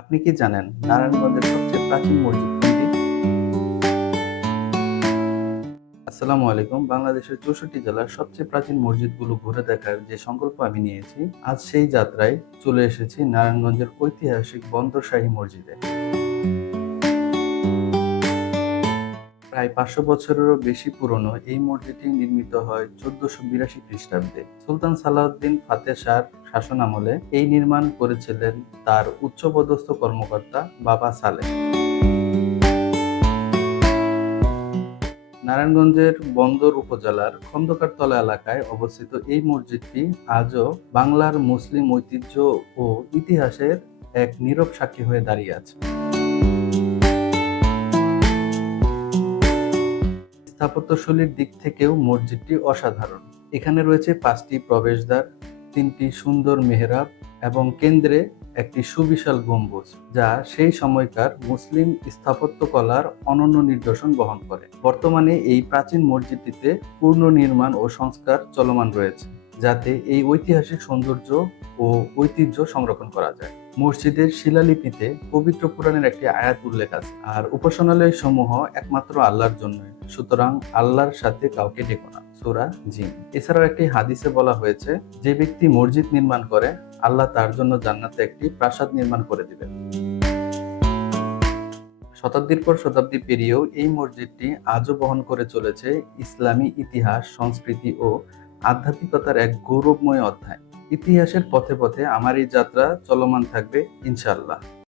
আপনি কি জানেন নারায়ণগঞ্জের সবচেয়ে প্রাচীন মসজিদ কোনটি? আসসালামু আলাইকুম। বাংলাদেশের ৬৪ জেলার সবচেয়ে প্রাচীন মসজিদগুলো ঘুরে দেখার যে সংকল্প আমি নিয়েছি, আজ সেই যাত্রায় চলে এসেছি নারায়ণগঞ্জের ঐতিহাসিক বন্দরশাহী মসজিদে। প্রায় ৫০০ বছরেরও বেশি পুরনো এই মসজিদটি নির্মিত হয় ১৪৮২ খ্রিস্টাব্দে। সুলতান সালাউদ্দিন ফাতেহ শাহর শাসনামলে এই নির্মাণ করেছিলেন তার উচ্চপদস্থ কর্মকর্তা বাবা সালেহ। নারায়ণগঞ্জের বন্দর উপজেলার খন্দকারতলা এলাকায় অবস্থিত এই মসজিদটি আজও বাংলার মুসলিম ঐতিহ্য ও ইতিহাসের এক নীরব সাক্ষী হয়ে দাঁড়িয়ে আছে। স্থাপত্যশৈলীর দিক থেকেও মসজিদটি অসাধারণ। এখানে রয়েছে ৫টি প্রবেশদ্বার, ৩টি সুন্দর মেহরাব এবং কেন্দ্রে একটি সুবিশাল গম্বুজ, যা সেই সময়কার মুসলিম স্থাপত্যকলার অনন্য নিদর্শন বহন করে। বর্তমানে এই প্রাচীন মসজিদটিতে পুনর্নির্মাণ ও সংস্কার চলমান রয়েছে, যাতে এই ঐতিহাসিক সৌন্দর্য ও ঐতিহ্য সংরক্ষণ করা যায়। মসজিদের শিলালিপিতে পবিত্র কোরআনের একটি আয়াত উল্লেখ আছে, আর উপাসনালয় সমূহ একমাত্র আল্লাহর জন্য, সুতরাং আল্লাহর সাথে কাউকে ডেকো না। সূরা জিন। এছাড়াও একটি হাদিসে বলা হয়েছে, যে ব্যক্তি মসজিদ নির্মাণ করে আল্লাহ তার জন্য জান্নাতে একটি প্রাসাদ নির্মাণ করে দিবেন। শতাব্দীর পর শতাব্দী পেরিয়েও এই মসজিদটি আজও বহন করে চলেছে ইসলামী ইতিহাস, সংস্কৃতি ও আধ্যাত্মিকতার এক গৌরবময় অধ্যায়। ইতিহাসের পথে পথে আমার এই যাত্রা চলমান থাকবে ইনশাআল্লাহ।